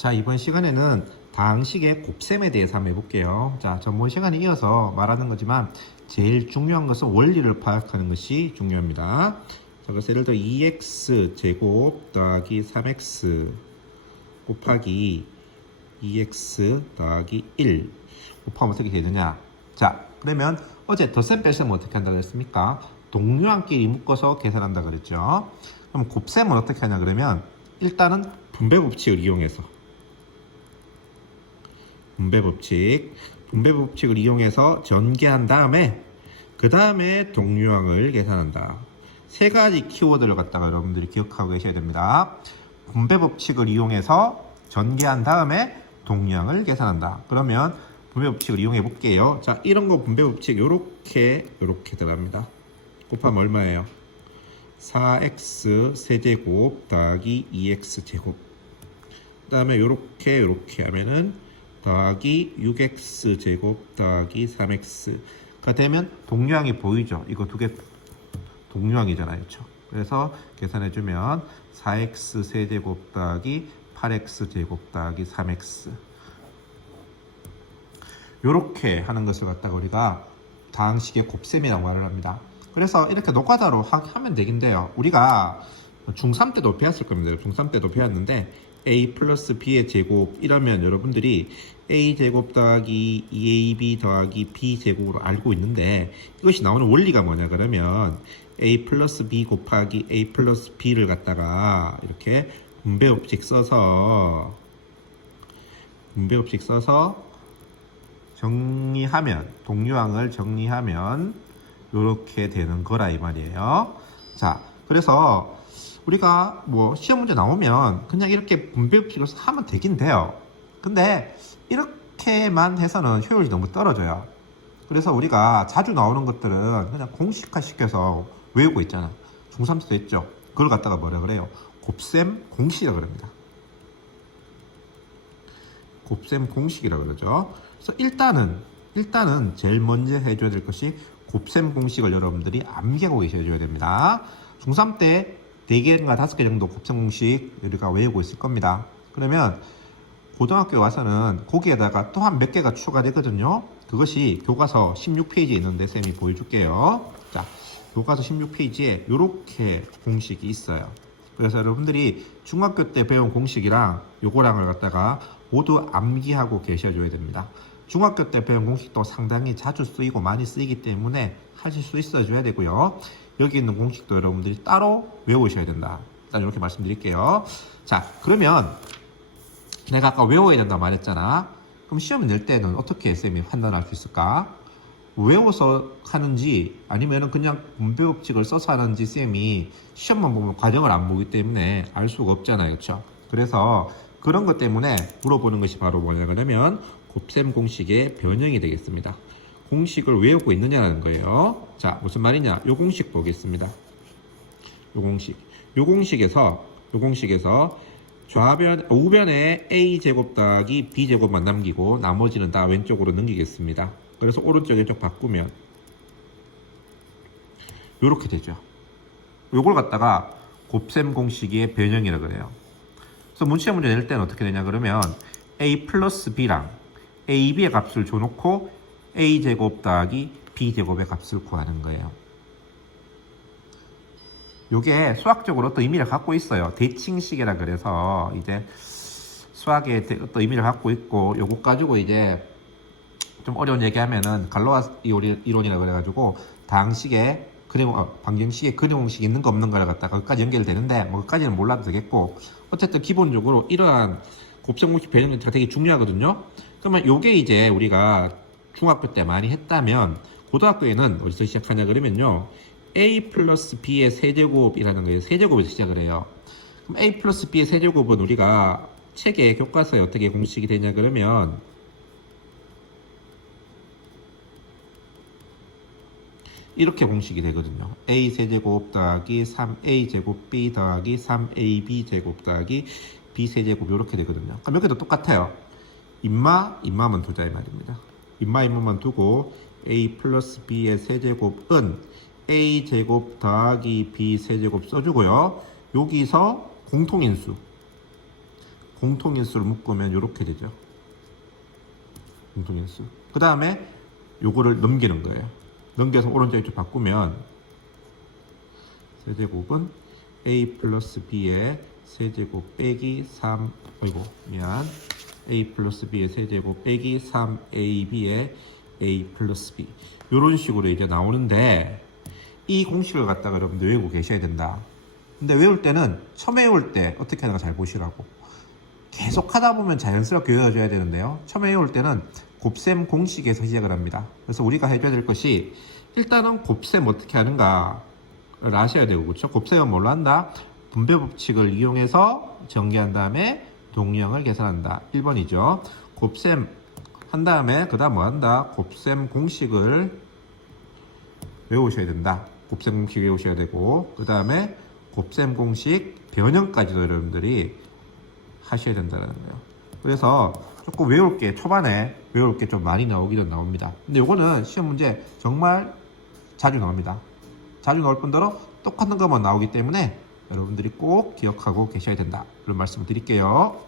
자, 이번 시간에는 다항식의 곱셈에 대해서 한번 해볼게요. 자, 전번 시간에 이어서 말하는 거지만 제일 중요한 것은 원리를 파악하는 것이 중요합니다. 자, 그래서 예를 들어 2x 제곱 더하기 3x 곱하기 2x 더하기 1 곱하면 어떻게 되느냐. 자, 그러면 어제 덧셈 뺄셈은 어떻게 한다고 했습니까? 동류항끼리 묶어서 계산한다 그랬죠. 그럼 곱셈은 어떻게 하냐 그러면 일단은 분배 법칙을 이용해서 분배 법칙을 이용해서 전개한 다음에 그 다음에 동류항을 계산한다. 세 가지 키워드를 갖다가 여러분들이 기억하고 계셔야 됩니다. 분배 법칙을 이용해서 전개한 다음에 동류항을 계산한다. 그러면 분배 법칙을 이용해 볼게요. 자, 이런 거 분배 법칙 요렇게 들어갑니다. 곱하면 얼마예요? 4x 세제곱 더하기 2x 제곱. 그 다음에 요렇게 하면은 더하기 6x 제곱 더하기 3x가 되면 동류항이 보이죠? 이거 두 개 동류항이잖아요. 그렇죠? 그래서 계산해주면 4x 세제곱 더하기 8x 제곱 더하기 3x 요렇게 하는 것을 갖다가 우리가 다항식의 곱셈이라고 말을 합니다. 그래서 이렇게 노가다로 하면 되긴데요. 우리가 중3 때도 배웠을 겁니다. 중3 때도 배웠는데 a 플러스 b의 제곱 이러면 여러분들이 a 제곱 더하기 2ab 더하기 b 제곱으로 알고 있는데 이것이 나오는 원리가 뭐냐 그러면 a 플러스 b 곱하기 a 플러스 b를 갖다가 이렇게 분배 법칙 써서 정리하면 동류항을 정리하면 이렇게 되는 거라 이 말이에요. 자, 그래서 우리가 뭐 시험 문제 나오면 그냥 이렇게 분배 법칙을 하면 되긴 돼요. 근데 이렇게만 해서는 효율이 너무 떨어져요. 그래서 우리가 자주 나오는 것들은 그냥 공식화 시켜서 외우고 있잖아. 중3 때도 했죠. 그걸 갖다가 뭐라 그래요? 곱셈 공식이라고 그럽니다. 곱셈 공식이라고 그러죠. 그래서 일단은 제일 먼저 해줘야 될 것이 곱셈 공식을 여러분들이 암기하고 계셔야 됩니다. 중3 때 4개인가 5개 정도 곱셈 공식 우리가 외우고 있을 겁니다. 그러면 고등학교에 와서는 거기에다가 또 한 몇 개가 추가되거든요. 그것이 교과서 16페이지에 있는데 쌤이 보여줄게요. 자, 교과서 16페이지에 이렇게 공식이 있어요. 그래서 여러분들이 중학교 때 배운 공식이랑 요거랑을 갖다가 모두 암기하고 계셔줘야 됩니다. 중학교 때 배운 공식도 상당히 자주 쓰이고 많이 쓰이기 때문에 하실 수 있어줘야 되고요. 여기 있는 공식도 여러분들이 따로 외우셔야 된다. 일단 이렇게 말씀드릴게요. 자, 그러면 내가 아까 외워야 된다고 말했잖아. 그럼 시험 낼 때는 어떻게 쌤이 판단할 수 있을까? 외워서 하는지 아니면 그냥 분배 법칙을 써서 하는지 쌤이 시험만 보면 과정을 안 보기 때문에 알 수가 없잖아요. 그렇죠? 그래서 그런 것 때문에 물어보는 것이 바로 뭐냐 그러면 곱셈 공식의 변형이 되겠습니다. 공식을 외우고 있느냐는 거예요. 자, 무슨 말이냐? 요 공식 보겠습니다. 요 공식에서 우변에 a제곱 더하기 b제곱만 남기고 나머지는 다 왼쪽으로 넘기겠습니다. 그래서 오른쪽 왼쪽 바꾸면 요렇게 되죠. 요걸 갖다가 곱셈 공식의 변형이라고 그래요. 그래서 문시험 문제 낼 때는 어떻게 되냐 그러면 a 플러스 b랑 a, b의 값을 줘놓고 a제곱 더하기 b제곱의 값을 구하는 거예요. 요게 수학적으로 어떤 의미를 갖고 있어요. 대칭식이라 그래서 이제 수학에 어떤 의미를 갖고 있고 요거 가지고 이제 좀 어려운 얘기하면은 갈로아 이론이라 그래가지고 다항식의 방정식의 근형식이 있는 거 없는 거를 갖다가 그까지 연결되는데 뭐 그까지는 몰라도 되겠고 어쨌든 기본적으로 이러한 곱셈 공식 변형이 되게 중요하거든요. 그러면 요게 이제 우리가 중학교 때 많이 했다면 고등학교에는 어디서 시작하냐 그러면요 a 플러스 b의 세제곱이라는 거예요. 세제곱에서 시작을 해요. 그럼 a 플러스 b의 세제곱은 우리가 책에 교과서에 어떻게 공식이 되냐 그러면 이렇게 공식이 되거든요. a 세제곱 더하기 3a 제곱 b 더하기 3ab 제곱 더하기 b 세제곱 이렇게 되거든요. 그럼 여기도 똑같아요. 임마만 두자 이 말입니다. 임마만 두고 a 플러스 b의 세제곱은 a 제곱 더하기 b 세제곱 써주고요. 여기서 공통인수를 묶으면 이렇게 되죠. 공통인수. 그 다음에 요거를 넘기는 거예요. 넘겨서 오른쪽 왼쪽 바꾸면 세제곱은 a 플러스 b의 세제곱 빼기 3 a 플러스 b의 세제곱 빼기 3ab의 a 플러스 b 이런 식으로 이제 나오는데 이 공식을 갖다가 여러분들 외우고 계셔야 된다. 근데 외울 때는 처음에 외울 때 어떻게 하는가 잘 보시라고. 계속 하다 보면 자연스럽게 외워져야 되는데요. 처음에 외울 때는 곱셈 공식에서 시작을 합니다. 그래서 우리가 해줘야 될 것이 일단은 곱셈 어떻게 하는가를 아셔야 되고, 그렇죠? 곱셈은 뭘로 한다? 분배 법칙을 이용해서 전개한 다음에 동량을 계산한다. 1번이죠. 곱셈 한 다음에 그 다음 뭐 한다? 곱셈 공식을 외우셔야 된다. 곱셈 공식 외우셔야 되고, 그 다음에 곱셈 공식 변형까지도 여러분들이 하셔야 된다는 거예요. 그래서 조금 외울 게 초반에 외울 게 좀 많이 나오기도 나옵니다. 근데 요거는 시험 문제 정말 자주 나옵니다. 자주 나올 뿐더러 똑같은 것만 나오기 때문에 여러분들이 꼭 기억하고 계셔야 된다. 그런 말씀을 드릴게요.